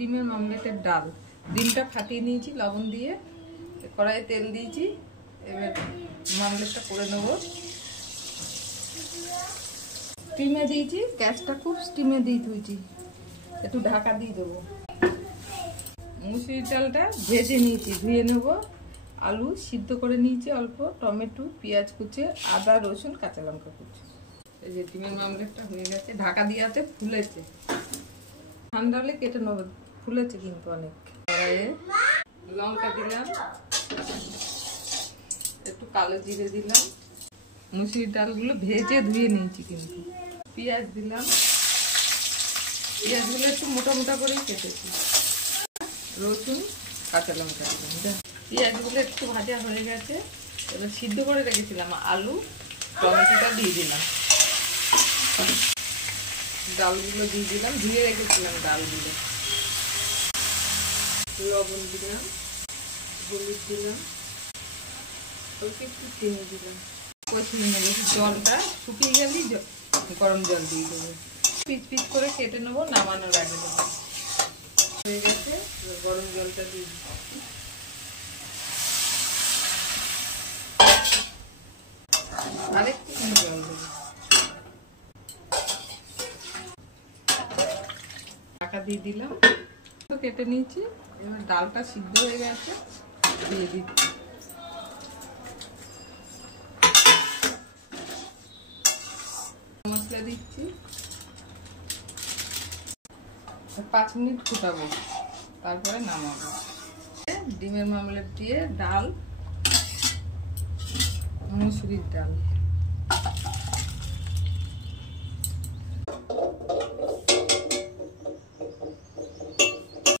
ডিমের মামলেটের ডাল। ডিমটা ফাটিয়ে নিয়েছি লবণ দিয়ে, কড়াইয়ে তেল দিয়েছি। এবার মামলেটটা করে নেব। স্টিমে দিয়েছি, গ্যাসটা খুব স্টিমে দিয়ে ধুয়েছি, একটু ঢাকা দিয়ে দেবো। মুসুরির ডালটা ভেজে নিয়েছি, ধুয়ে নেব। আলু সিদ্ধ করে নিয়েছি অল্প, টমেটো, পেঁয়াজ কুচে, আদা, রসুন, কাঁচা লঙ্কা কুচে। এই যে ডিমের মামলেটটা হয়ে গেছে, ঢাকা দিয়াতে ফুলেছে। ঠান্ডা হলে কেটে নেবো, ফুলেছে কিন্তু অনেক। কড়াইয়ে লঙ্কা দিলাম, একটু কালো জিরে দিলাম। মুসুরির ডালগুলো ভেজে ধুয়ে নিয়েছি কিন্তু। পেঁয়াজ দিলাম, পেঁয়াজগুলো একটু মোটা মোটা করে কেটেছি। রসুন, কাঁচা লঙ্কা দিলাম। পেঁয়াজগুলো একটু ভাজা হয়ে গেছে, এবার সিদ্ধ করে রেখেছিলাম আলু, টমেটোটা দিয়ে দিলাম। ডালগুলো দিয়ে দিলাম, ধুয়ে রেখেছিলাম ডালগুলো। লবণ দিলাম, হলুদ দিলাম, অল্প একটু চিনি দিলাম। কষিয়ে নেবো, জলটা শুকিয়ে গেলেই গরম জল দিয়ে দেবো। পিচ পিচ করে কেটে নেবো, নামানোর আগে দেবো। হয়ে গেছে, গরম জলটা দিয়ে দিচ্ছি। আরেকটু জল দেবো। ঢাকা দিয়ে দিলাম, কেটে নিয়েছি। এবার ডালটা সিদ্ধ হয়ে গেছে, দিয়ে দিচ্ছি। মশলা দিচ্ছি, 5 মিনিট ফুটাবো, তারপরে নামাবো। ডিমের মামলেট দিয়ে ডাল, মুসুরির ডাল।